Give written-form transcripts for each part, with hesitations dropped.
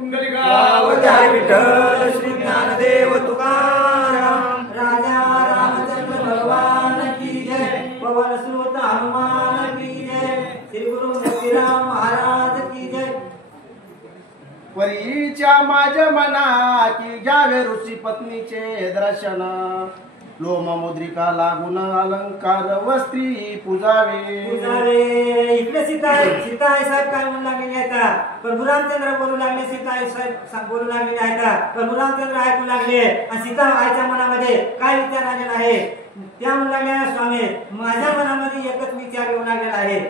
पुंडलिकावतारी विठ्ठल श्री ज्ञानदेव तुकाराम राजा रामचंद्र भगवान की जय पवन सुत हनुमान की जय श्री गुरु मोतीराम महाराज की जय। परीच्या माझ्या मना की घ्यावे ऋषी पत्नीचे दर्शन लोममुद्रिका लागून अलंकार वस्त्री पुजावे इकडे सीता आई साहेब काय म्हणू लागलेले आहेत प्रभू रामचंद्र बोलू लागले सीता आई साहेब बोलू लागलेले आहेत प्रभू रामचंद्र ऐकू लागले आणि सीता आईच्या मनामध्ये काय विचार आलेला आहे त्या म्हणू लागल्या स्वामी माझ्या मनामध्ये एकच विचार येऊ लागलेला आहे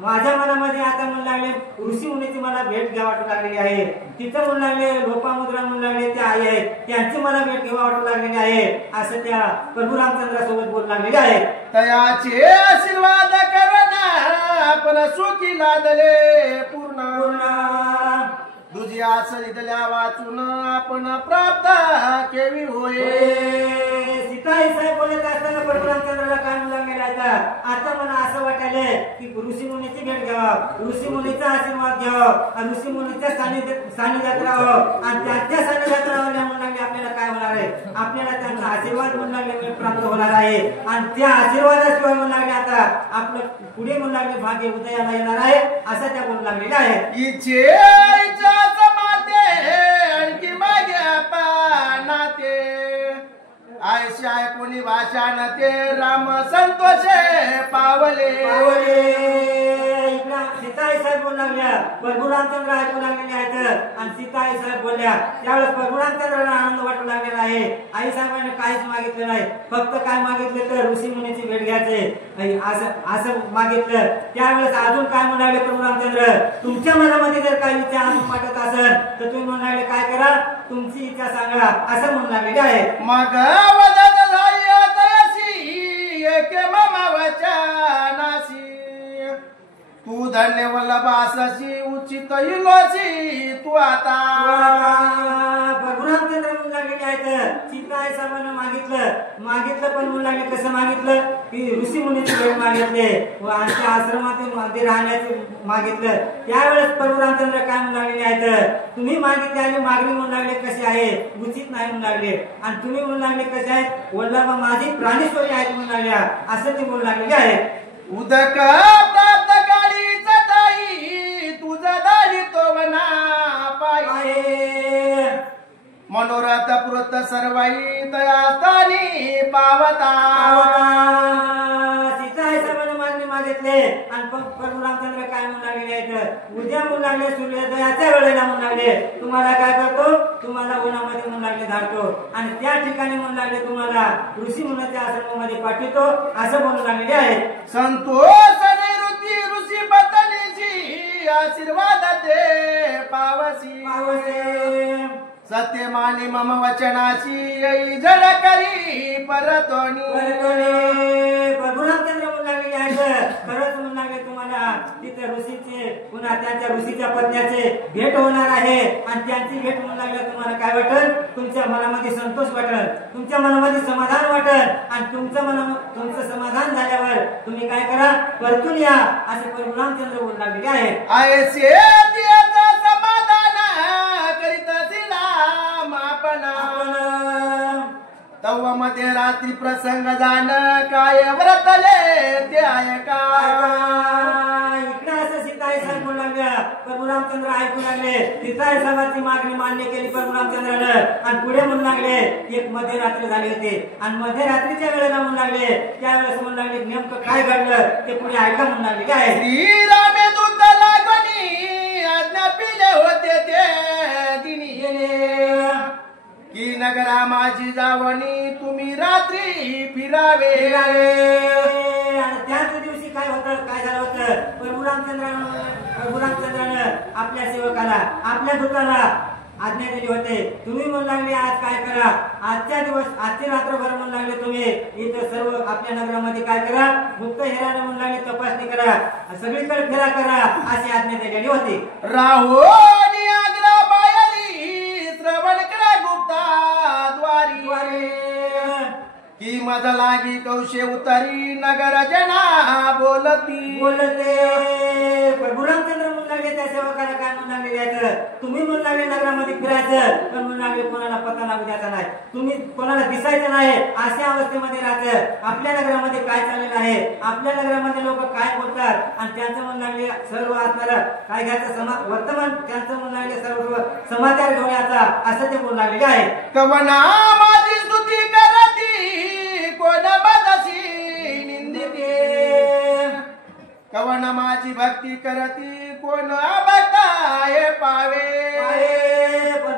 माझ्या मनामध्ये आता म्हणू लागले ऋषी मुनीची मला भेट घ्या वाटू लागलेली आहे तिथं म्हणू लागले लोपामुद्रा म्हणू लागले त्या आई आहेत त्यांची मला भेट घेवा वाटू लागलेली आहे असं त्या प्रभू रामचंद्रासोबत बोलू लागलेले आहे तयाचे आशीर्वाद करना आपण सुखी लादले पूर्ण तुझी आसरितल्या वाचून आपण प्राप्त केवी होय। सीताई साहेब बोलत असताना प्रभू रामचंद्राला काय म्हणू लागलेला आता मला असं वाटायले की ऋषी मुनीची भेट घ्यावा ऋषी मुनीचा आशीर्वाद घ्यावा आणि ऋषी मुनीच्या सानिध्यात राहावं आणि त्यांच्या सानिध्यात राहावं म्हणून लागले आपल्याला काय होणार आहे आपल्याला त्यांचा आशीर्वाद म्हणून लागले प्राप्त होणार आहे आणि त्या आशीर्वादाशिवाय म्हणून लागले आता आपलं पुढे म्हणून लागले भाग्य उदयाला येणार आहे असं त्या बोलू लागलेल्या आहे। आणखी मागे पानाते आयशाय कोणी भाषण ते राम संतोषे पावले सीताई साहेब बोलू लागल्या प्रभू रामचंद्र ऐकू लागलेले आहेत आणि सीताई साहेब बोलल्या त्यावेळेस प्रभू रामचंद्राला आनंद वाटू लागलेला आहे आई साहेबांनी काहीच मागितलं नाही फक्त काय मागितलं तर ऋषी मुनीची भेट घ्यायचे असं मागितलं त्यावेळेस अजून काय म्हणाले प्रभू रामचंद्र तुमच्या मनामध्ये जर काही विचार वाटत असेल तर तुम्ही म्हणाले काय करा तुमची इच्छा सांगा असं म्हणू लागलेले आहे। मग तू धन्य वल्लभासी उचित इलोसी तू आता प्रभू रामचंद्र म्हणू लागलेले आहेत सीता आई साहेबांना मागितलं पण म्हणू लागले कसं मागितलं की ऋषी मुनीची भेट मागितले व आमच्या आश्रमात राहण्याचे मागितलं त्यावेळेस प्रभू रामचंद्र काय म्हणू लागलेले आहेत तुम्ही मागितलेली मागणी म्हणू लागले कशी आहे उचित नाही म्हणू लागले आणि तुम्ही म्हणू लागले कसे आहेत वल्लभा माझी प्राणेश्वरी आहेत म्हणू लागल्या असं ते बोलू लागलेले आहेत। उदक प्राप्त काळी चटाई तुझा दाढी तो वना पाये मनोरथ पुरत सर्वाई तयातानी पावता सीताई साहेबांना मागणी मागितले आणि प्रभू रामचंद्र काय म्हणू लागलेले आहेत उद्या म्हणू लागले सूर्योदयाच्या वेळेला म्हणू लागले तुम्हाला काय करतो तुम्हाला उन्हामध्ये म्हणू लागले धाडतो आणि त्या ठिकाणी म्हणू लागले तुम्हाला ऋषी मुनीच्या आश्रमामध्ये पाठवतो असं म्हणू लागलेले आहे। संतोष निवृत्ती ऋषी पत्नीची आशीर्वाद दे पावसी सत्य मानी मम वचनाची येई जड करी परतोनी प्रभू रामचंद्र म्हणू लागलेले आहेत खरंच म्हणू लागले तुम्हाला तिथे ऋषीचे पुन्हा त्यांच्या ऋषीच्या पत्न्याचे भेट होणार आहे आणि त्यांची भेट म्हणू लागले तुम्हाला काय वाटेल तुमच्या मनामध्ये संतोष वाटेल तुमच्या मनामध्ये समाधान वाटेल आणि तुमचं समाधान झाल्यावर तुम्ही काय करा परतून या असे प्रभू रामचंद्र बोलू लागलेले आहेत। तव मध्ये रात्री प्रसंग जाण काय व्रतले ते ऐका इकडे असं सीताई साहेब बोलू लागल्या प्रभू रामचंद्र ऐकू लागले सीताई साहेबांची मागणी मान्य केली प्रभू रामचंद्रानं आणि पुढे म्हणू लागले एक मध्यरात्री झाली होती आणि मध्यरात्रीच्या वेळेला म्हणू लागले त्यावेळेस म्हणू लागले नेमकं काय घडलं ते पुढे ऐका म्हणू लागले काय श्रीरामे दूत लागणी आज्ञा पिले होते ते दिनी की नगरा माझी जावणी तुम्ही रात्री फिरावे आणि त्याच दिवशी काय झालं होतं प्रभू रामचंद्रानं आपल्या सेवकाला आपल्या दूताला आज्ञा दिली होते तुम्ही म्हणू लागले आज काय करा आजची रात्रभर म्हणू लागले तुम्ही इथं सर्व आपल्या नगरामध्ये काय करा गुप्त हेराने म्हणू लागले तपासणी करा सगळीकडे फेरा करा अशी आज्ञा दिलेली होती। राहो आग्रा बायली श्रवण करा गुप्ता द्वारी की मज लागी कौशे उतरी नगर जना बोलते प्रभू रामचंद्र लागले त्या सेवकाला काय म्हणून लागले द्यायचं, तुम्ही म्हणून लागले नगरामध्ये फिरायचं, पण म्हणून लागले कोणाला पता लागू द्यायचा नाही, तुम्ही कोणाला दिसायचं नाही, अशा अवस्थेमध्ये राहायचं. आपल्या नगरामध्ये काय चाललेलं आहे, आपल्या नगरामध्ये लोक काय बोलतात आणि त्यांचं म्हणून लागले सर्व असणार काय घ्यायचं वर्तमान त्यांचं म्हणून लागले सर्व समाचार घेऊन याचा असं ते बोलू लागलेले आहे. कवना माझी स्तुती करती कोण माझी निंदिते, कवना माझी भक्ती करती कोण बघताय पावे.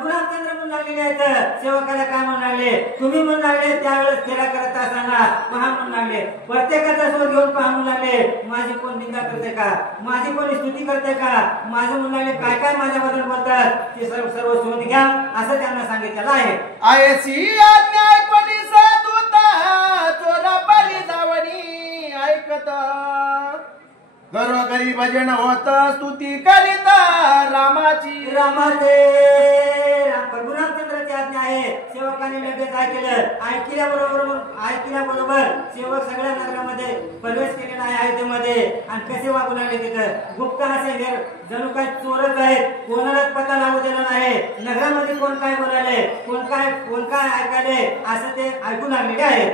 रामचंद्र म्हणून लागलेले आहेत सेवकाला काय म्हणून लागले, तुम्ही म्हणून लागले त्यावेळेस फेरा करत असताना पहा म्हणून लागले, प्रत्येकाचा शोध घेऊन पहा म्हणून लागले, माझी कोण निंदा करते का, माझी कोणी स्तुती करते का, माझं म्हणून लागले काय काय माझ्याबद्दल बोलतात ते सर्व शोध घ्या असं त्यांना सांगितलेलं आहे. आयसी आज्ञा कोणी साधुता चोरा परी जावणी ऐकत, घरोघरी भजन होत स्तुती करीत रामाची. प्रभू रामचंद्राची आज्ञा आहे, सेवकाने लगेच ऐकल्याबरोबर सेवक सगळ्या नगरामध्ये प्रवेश केलेला आहे अयोध्येमध्ये. आणि कसे वागू लागले तिथं गुप्त असे जणू काय चोरच आहेत, कोणालाच पता लागू दिला नाही, नगरामध्ये कोण काय बोलायले कोण काय ऐकायले असं ते ऐकू लागलेले आहे.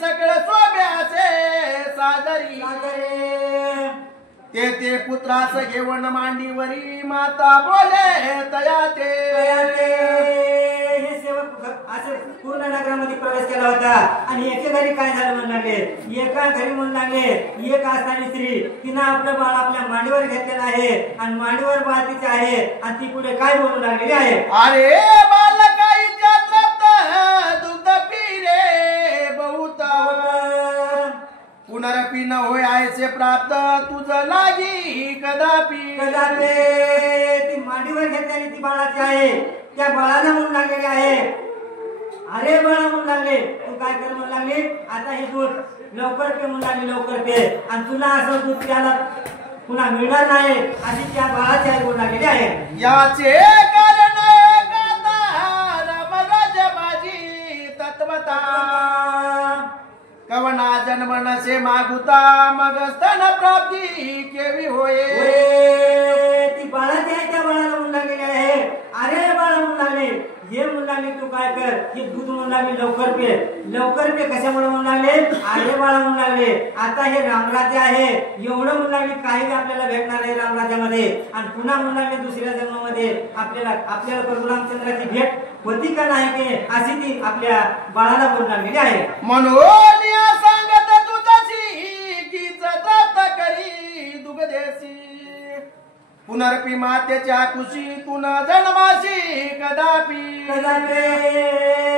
सगळं सोब्याचे सादरी ते पुत्रास घेऊन मांडीवरी माता बोले तयाते. हे सेवक असे पूर्ण नगरामध्ये प्रवेश केला होता. आणि एके घरी काय झालं म्हणून लागले, एका घरी म्हणून लागले एक असताना स्त्री तिनं आपलं बाळ आपल्या मांडीवर घेतलेलं आहे आणि मांडीवर बाळ तिचे आहे आणि ती पुढे काय बोलू लागलेली आहे, अरे बालकाईच्या तृप्त दुग्ध पिरे बहुत पुनरपी न होय आयचे प्राप्त तुझं लागी कदापि. ती मांडीवर घेतलेली ती बाळाची आहे, त्या बाळाला म्हणून लागलेली आहे, अरे बाळा म्हणून लागले तू काय कर म्हणून लागले, आता हे दूध लवकर पे म्हणून लागले, लवकर पे आणि तुला असं दूध त्याला पुन्हा मिळणार नाही अशी त्या बाळाची आई बोलू लागलेली आहे. याचे कारण रामराज माझी तत्वता, कवना जन्म नसे मागुता मग स्तन प्राप्ती केवी होय. ती बाळाची आहे त्या बाळाला म्हणून लागलेली आहे, अरे बाळा म्हणून लागले हे म्हणून लागले तू काय कर, हे दूध म्हणून लागले लवकर पे कशामुळे म्हणून लागले, अरे बाळा म्हणून लागले आता हे रामराज्य आहे, एवढं म्हणून लागले काही आपल्याला भेटणार आहे रामराज्यामध्ये आणि पुन्हा म्हणून लागले दुसऱ्या जन्मामध्ये आपल्याला प्रभू रामचंद्राची भेट होती का नाही की अशी ती आपल्या बाळाला बोलून लागलेली आहे. म्हणून सांगत तुझ्याशी की जत करी दुग्धेसी पुनर्पी मातेच्या कुशीतून जन्माशी कदापि.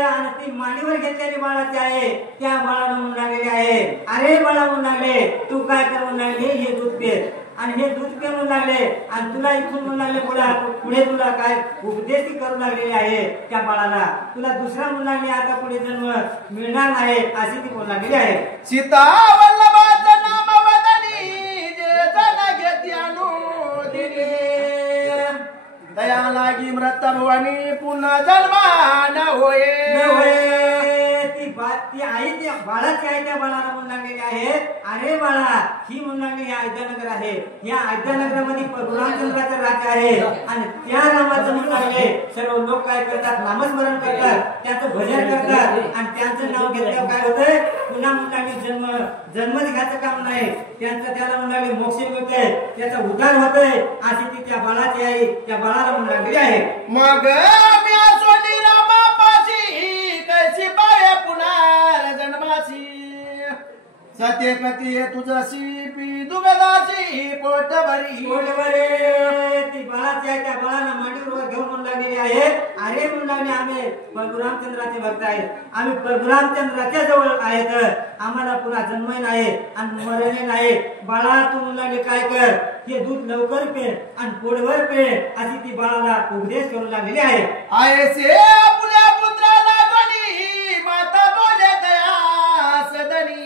आणि ती मांडीवर घेतलेली बाळाची आहे त्या बाळाला म्हणून लागलेली आहे, अरे बाळा म्हणून लागले तू काय कर म्हणून लागले हे दूध पे आणि हे दूध पे म्हणून लागले आणि तुला इथून म्हणून लागले पुढे तुला काय उपदेश करू लागलेले आहे त्या बाळाला, तुला दुसरा म्हणून लागले आता पुढे जन्म मिळणार नाही अशी ती बोलू लागलेली आहे. सीता वल्लभाचं नाम वदनी जे जन घेती अनुदिनी, दया लागी मृत भवानी पुन्हा जन्मा न होय. ती आई त्या बाळाची आई त्या बाळाला म्हणून लागलेली आहे, अरे बाळा ही म्हणून लागली हे अयोध्यानगर आहे, या अयोध्यानगरामध्ये प्रभू रामचंद्राचं राज्य आहे आणि त्या रामाचं म्हणून लागले सर्व लोक काय करतात नामस्मरण करतात, त्याचं भजन करतात आणि त्यांचं नाव घेतल्यावर काय होतंय पुन्हा म्हणून लागले जन्मच घ्यायचं काम नाही, त्याला म्हणून लागले मोक्ष मिळतंय, त्याचा उद्धार होतोय अशी ती त्या बाळाची आई त्या बाळाला म्हणून लागलेली आहे. मग मी सोनी रामापाशी कैसी पाय पुन्हा जन्मासी सत्य कती तुझशी पी दुगदाची पोट भरी. ती बाळाची आहे त्या बाळाला मांडीवर घेऊन म्हणून लागलेली आहे, अरे म्हणून लागले आम्ही प्रभू रामचंद्राचे भक्त आहेत, आम्ही प्रभू रामचंद्राच्या जवळ आहेत, आम्हाला पुन्हा जन्म नाही आणि मरण नाही, बाळा तू म्हणून लागले काय कर हे दूध लवकर पे आणि पोटभर पे अशी ती बाळाला उपदेश करू लागलेली आहे. आयसे आपल्या पुत्राला गणी माता बोले दया सदनी,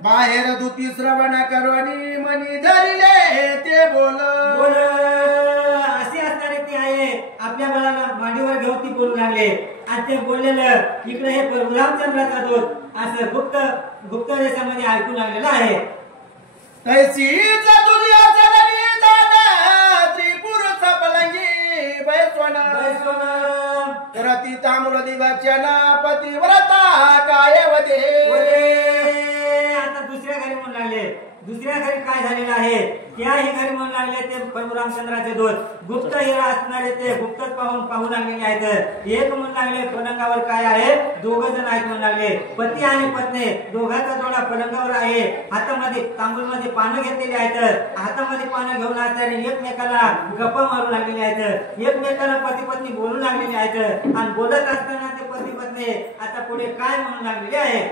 बाहेर दुती श्रवण करवणी मनी धरले ते बोल. अशी असणारी ती आहे आपल्या बाळाला मांडीवर घेऊन ती बोलू लागले आणि ते बोललेलं इकडे हे प्रभू रामचंद्राचा दूत असं गुप्त देशामध्ये ऐकू लागलेलं आहे. तैसीच दुनिया जननी जाण त्रिपुरचा पलंगी बैसवण रती तांबूल दिवाचन पतिव्रता कायवते. आता दुसऱ्या घरी म्हणू लागले. दुसऱ्या घरी काय झालेलं आहे त्याही घरी म्हणू लागले ते प्रभू रामचंद्राचे दोष गुप्त हिरा असणारे ते गुप्तच पाहू लागलेले आहेत. एक म्हणू लागले पलंगावर काय आहे दोघ जण आहेत म्हणू लागले. पती आणि पत्नी दोघांचा जोडा पलंगावर आहे. हातामध्ये तांबूल मध्ये पानं घेतलेली आहेत. हातामध्ये पानं घेऊन असणारे एकमेकाला गप्पा मारू लागलेले आहेत. एकमेकाला पती पत्नी बोलू लागलेले आहेत. आणि बोलत असताना ते पती पत्नी आता पुढे काय म्हणू लागलेले आहे.